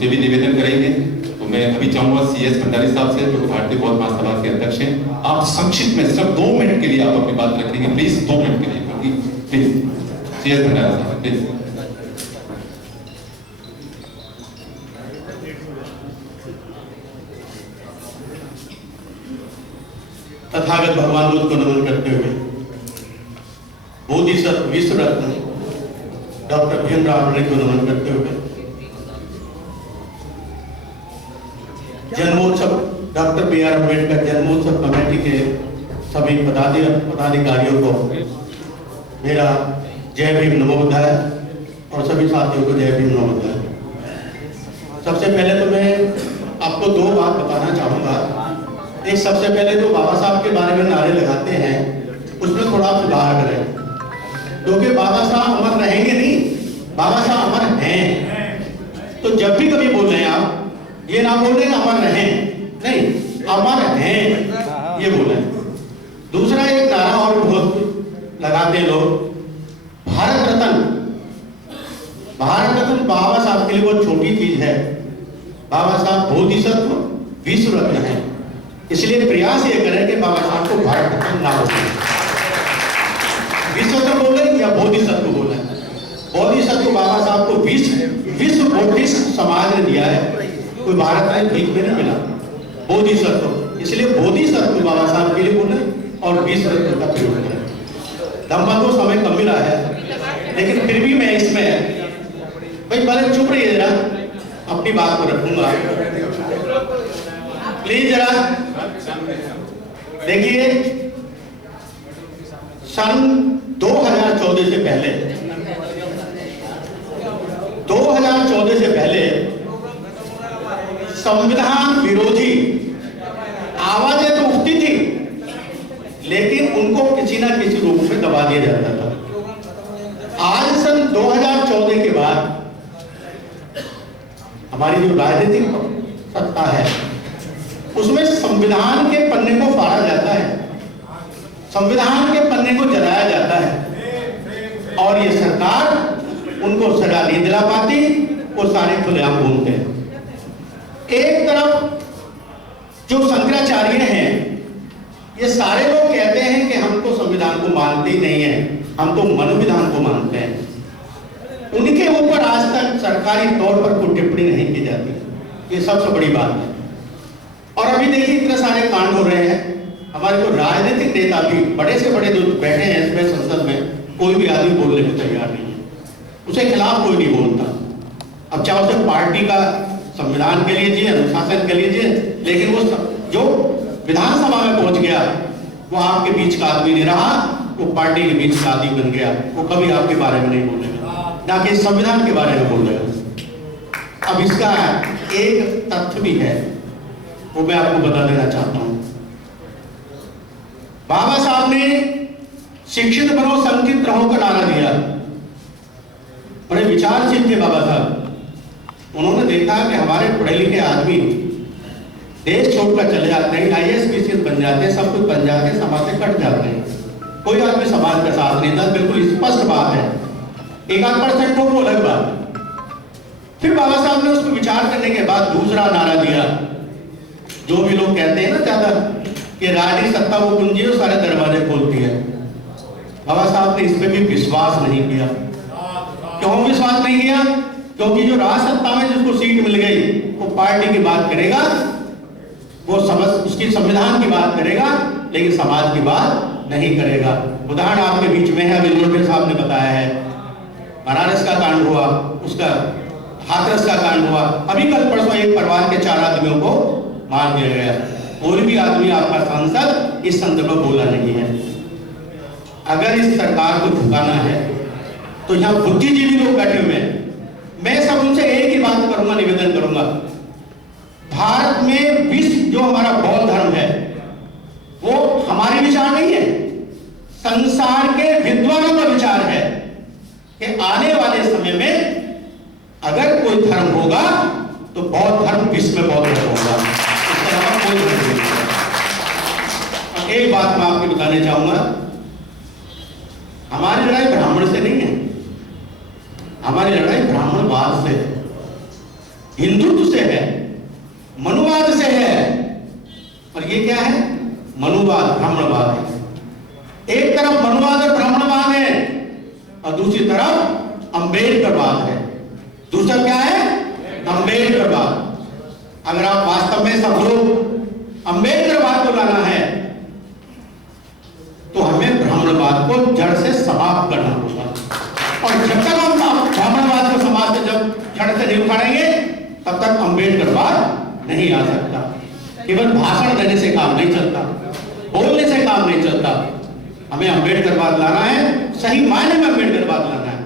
उनसे भी निवेदन करेंगे। तो मैं अभी चाहूंगा CS भंडारी साहब से, जो भारतीय बौद्ध महासभा के अध्यक्ष हैं, आप संक्षिप्त में सिर्फ 2 मिनट के लिए आप अपनी बात रखेंगे, प्लीज 2 मिनट के लिए, प्लीज। CS भंडारी साहब प्लीज। तथागत भगवान बुद्ध को नमन करते हुए बोधिसत्व विश्व रत्न डॉक्टर भीमराव अम्बेडकर को नमन करते हुए जन्मोत्सव डॉक्टर BR अम्बेडकर जन्मोत्सव कमेटी के सभी पदाधिकारियों को मेरा जय भीम नमो बुद्धाय और सभी साथियों को जय भीम नमो बुद्धाय। सबसे पहले तो मैं आपको 2 बात बताना चाहूँगा। एक, सबसे पहले जो बाबा साहब के बारे में नारे लगाते हैं उसमें थोड़ा सुधार करें, क्योंकि बाबा साहब अमर रहेंगे नहीं, बाबा साहब अमर हैं। तो जब भी कभी बोल रहे हैं आप ये ना बोल रहे अमर रहें, नहीं, अमर हैं ये बोले। दूसरा एक नारा और बहुत लगाते लोग, भारत रत्न। भारत रत्न बाबा साहब के लिए बहुत छोटी चीज है। बाबा साहब बोधिसत्व विश्व रत्न है, इसलिए प्रयास ये करें कि बाबा साहब को भारत रत्न ना बोले, विश्व रत्न बोले या बोधिसत्व बोले। बोधिसत्व बाबा साहब को विश्व बौद्धिस्ट समाज ने दिया है, कोई भारत में भीख में नहीं मिला। बोधिसत्व, इसलिए बोधिसत्व बाबा साहब के लिए बोले और विश्व रत्न का प्रयोग करें। दंपति समय कम मिला है, लेकिन फिर भी मैं इसमें भाई पहले चुप रहिए जरा, अपनी बात को रखूंगा प्लीज जरा। देखिए, सन 2014 से पहले 2014 से पहले संविधान विरोधी आवाजें तो उठती थी, लेकिन उनको किसी ना किसी रूप में दबा दिया जाता था। आज सन 2014 के बाद हमारी जो राजनीतिक सत्ता है उसमें संविधान के पन्ने को फाड़ा जाता है, संविधान के पन्ने को जलाया जाता है, और ये सरकार उनको सजा नहीं दिला पाती, वो सारे खुलेआम घूमते हैं। एक तरफ जो शंकराचार्य हैं, ये सारे लोग कहते हैं कि हम तो संविधान को मानते ही नहीं है, हम तो मनोविधान को मानते हैं। उनके ऊपर आज तक सरकारी तौर पर कोई टिप्पणी नहीं की जाती, ये सबसे बड़ी बात है। और अभी देखिए इतने सारे कांड हो रहे हैं, हमारे को राजनीतिक नेता भी बड़े से बड़े जो बैठे हैं इसमें संसद में, कोई भी आदमी बोलने को तैयार नहीं है, उसे खिलाफ कोई नहीं बोलता। अब चाहे उसे पार्टी का संविधान के लीजिए, अनुशासन के लीजिए, लेकिन वो जो विधानसभा में पहुंच गया वो आपके बीच का आदमी नहीं रहा, वो पार्टी के बीच का आदमी बन गया, वो कभी आपके बारे में नहीं बोलेगा, ना कि संविधान के बारे में बोलेगा। अब इसका एक तथ्य भी है, वो मैं आपको बता देना चाहता हूं। बाबा साहब ने शिक्षित बनो संकित रहो का नारा दिया, बड़े विचारशील थे बाबा साहब। उन्होंने देखा कि हमारे पढ़े लिखे आदमी देश छोड़कर चले जाते हैं, IAS PCS बन जाते हैं, सब कुछ बन जाते हैं, समाज से कट जाते हैं, कोई आदमी समाज का साथ नहीं था, बिल्कुल स्पष्ट बात है। 1-8% हो वो अलग बात। फिर बाबा साहब ने उसको विचार करने के बाद दूसरा नारा दिया, जो भी लोग कहते हैं ना ज्यादा कि राजनीतिक सत्ता वो कुंजी है, सारे दरवाजे खोलती है। बाबा साहब ने इसमें भी विश्वास नहीं किया। क्यों विश्वास नहीं किया? क्योंकि जो राज सत्ता में जिसको सीट मिल गई वो पार्टी की बात करेगा, वो उसकी संविधान की बात करेगा, लेकिन समाज की बात नहीं करेगा। उदाहरण आपके बीच में है, अभी लोटे साहब ने बताया है, बनारस का कांड हुआ, उसका हाथरस का कांड हुआ, अभी कल परसों एक परिवार के 4 आदमियों को मार दिया गया। कोई भी आदमी आपका सांसद इस संदर्भ में बोला नहीं है। अगर इस सरकार को झुकाना है तो यहाँ बुद्धिजीवी लोग बैठे हुए हैं, मैं सब उनसे एक ही बात करूंगा, निवेदन करूंगा, भारत में विश्व जो हमारा बौद्ध धर्म है वो हमारे विचार नहीं है, संसार के विद्वानों का विचार है कि आने वाले समय में अगर कोई धर्म होगा तो बौद्ध धर्म विश्व में बौद्ध धर्म होगा, इसके अलावा कोई धर्म नहीं होगा। और एक बात मैं आपको बताने चाहूंगा, हमारी लड़ाई ब्राह्मण से नहीं है, हमारी लड़ाई ब्राह्मणवाद से है। हिंदुत्व से है, मनुवाद से है। और ये क्या है? मनुवाद, ब्राह्मणवाद है। एक तरफ मनुवाद और ब्राह्मणवाद है और दूसरी तरफ अम्बेडकरवाद है। दूसरा क्या है? अम्बेडकरवाद। अगर आप वास्तव में सब लोग अम्बेडकरवाद को लाना है तो हमें ब्राह्मणवाद को जड़ से समाप्त करना होगा। और जब तक हम ब्राह्मणवाद को समाज से जब जड़ से नहीं उखाड़ेंगे तब तक अम्बेडकरवाद नहीं आ सकता। केवल भाषण देने से काम नहीं चलता, बोलने से काम नहीं चलता। हमें अम्बेडकरवाद लाना है, सही मायने में अम्बेडकरवाद लाना है।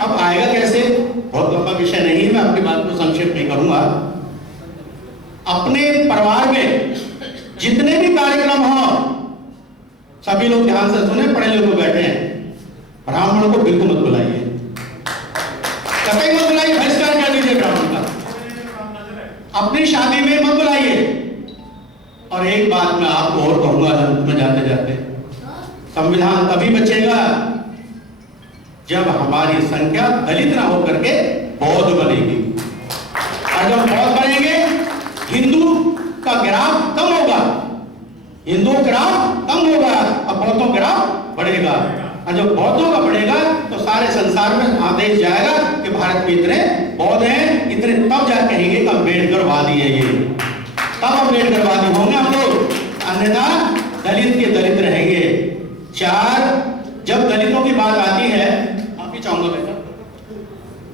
अब आएगा कैसे? बहुत लंबा विषय नहीं है, मैं अपनी बात को संक्षेप नहीं करूंगा। अपने परिवार में जितने भी कार्यक्रम हो, सभी लोग ध्यान से सुने, पढ़े लोग बैठे हैं, ब्राह्मण को बिल्कुल मत बुलाइए, कतई मत बुलाइए, बहिष्कार कर दीजिए ब्राह्मण का। अपनी शादी में मत बुलाइए। और एक बात मैं आपको और कहूंगा अंत में जाते जाते, संविधान तभी बचेगा जब हमारी संख्या दलित ना होकर के बौद्ध बनेगी। और जब बौद्ध बनेंगे हिंदू का ग्राफ कम होगा, हिंदू ग्राफ कम होगा और बौद्धों ग्राफ बढ़ेगा। और जब बौद्धों का बढ़ेगा तो सारे संसार में आदेश जाएगा कि भारत में इतने बौद्ध हैं, इतने, तब जा कहेंगे कि अम्बेडकरवादी है ये, तब अम्बेडकरवादी होंगे हम लोग। अन्यथा दलित के दलित रहेंगे। जब दलितों की बात आती है, माफी चाहूंगा बेटा,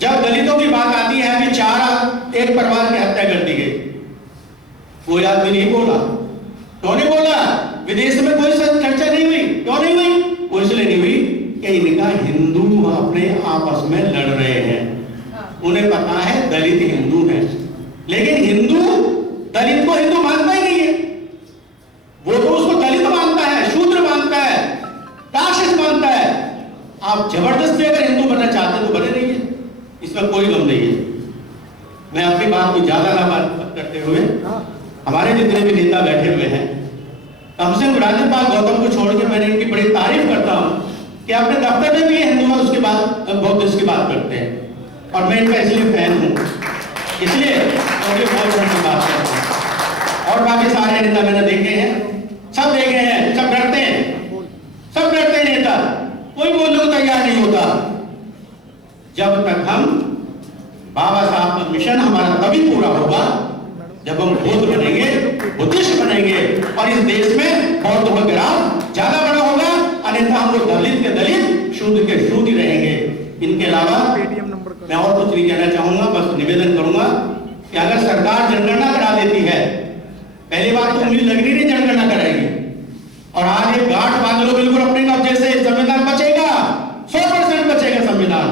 जब दलितों की बात आती है कि 4 एक परिवार की हत्या कर दी गई, कोई आदमी नहीं बोला। क्यों नहीं बोला? विदेश में कोई चर्चा नहीं हुई। क्यों नहीं हुई? वो इसलिए नहीं हुई कि इनका हिंदू अपने आपस में लड़ रहे हैं, उन्हें पता है दलित हिंदू हैं, लेकिन हिंदू दलित को हिंदू मानता ही नहीं है। वो तो उसको दलित मानता है, शूद्र मानता है, राक्षस मानता है। आप जबरदस्ती अगर हिंदू बनना चाहते हैं तो बने रहिए, इसमें कोई गम नहीं है। मैं अपनी बात को ज्यादा ना बात करते हुए, हमारे जितने भी नेता बैठे हुए हैं, कम से कम राज्यपाल गौतम को छोड़ के मैंने इनकी बड़ी तारीफ करता हूं कि अपने दफ्तर में भी हिंदू और उसके बाद बौद्ध की बात करते हैं। और मैं इनका इसलिए फैन हूं, इसलिए बहुत बात करता हूं। और बाकी सारे नेता मैंने देखे हैं, सब देखे हैं, सब डरते हैं, सब डरते हैं नेता, कोई बोलने को तैयार नहीं होता। जब तक हम बाबा साहब का मिशन हमारा तभी पूरा होगा जब हम बौद्ध बनेंगे, बुद्धिस्ट बनेंगे और इस देश में बौद्धों का ग्राफ ज्यादा बड़ा होगा। अन्यथा हम लोग दलित के दलित, शूद्र के शूद्र रहेंगे। इनके अलावा मैं और कुछ नहीं कहना चाहूंगा, बस निवेदन करूंगा कि अगर सरकार जनगणना करा देती है, पहली बात तो मुझे लग रही नहीं जनगणना कराएगी, और आज एक गांठ बांध लो बिल्कुल अपने कब्जे से, संविधान बचेगा, 100% बचेगा संविधान,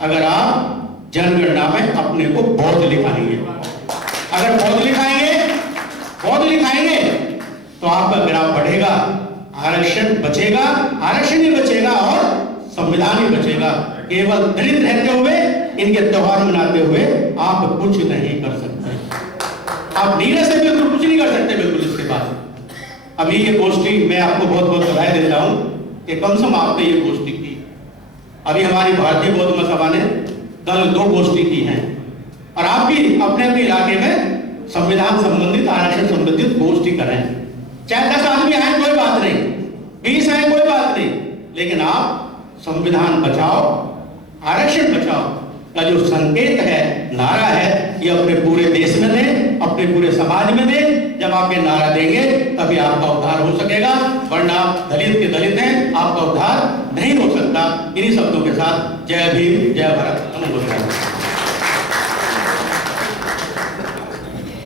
अगर आप जनगणना में अपने को बौद्ध लिखाएंगे। अगर बौद्ध लिखाएंगे तो आपका ग्राफ बढ़ेगा, आरक्षण बचेगा, आरक्षण ही बचेगा और संविधान ही बचेगा। केवल दलित रहते हुए, इनके त्योहार मनाते हुए आप कुछ नहीं कर सकते। आप नीले से बिल्कुल कुछ नहीं कर सकते, बिल्कुल इसके बाद। अभी ये गोष्ठी मैं आपको बहुत बहुत बधाई देता हूं कि कम से कम आपने ये गोष्ठी की। अभी हमारी भारतीय बौद्ध महासभा ने कल 2 गोष्ठी की हैं और आप भी अपने अपने इलाके में संविधान संबंधित, आरक्षण संबंधित गोष्ठी करें। चाहे 10 आदमी आए कोई बात नहीं, 20 आए कोई बात नहीं, लेकिन आप संविधान बचाओ, आरक्षण बचाओ का जो संकेत है, नारा है, ये अपने पूरे देश में दें, अपने पूरे समाज में दें। जब आप ये नारा देंगे तभी आपका उद्धार हो सकेगा, वरना आप दलित के दलित हैं, आपका उद्धार नहीं हो सकता। इन्हीं शब्दों के साथ जय भीम, जय भारत।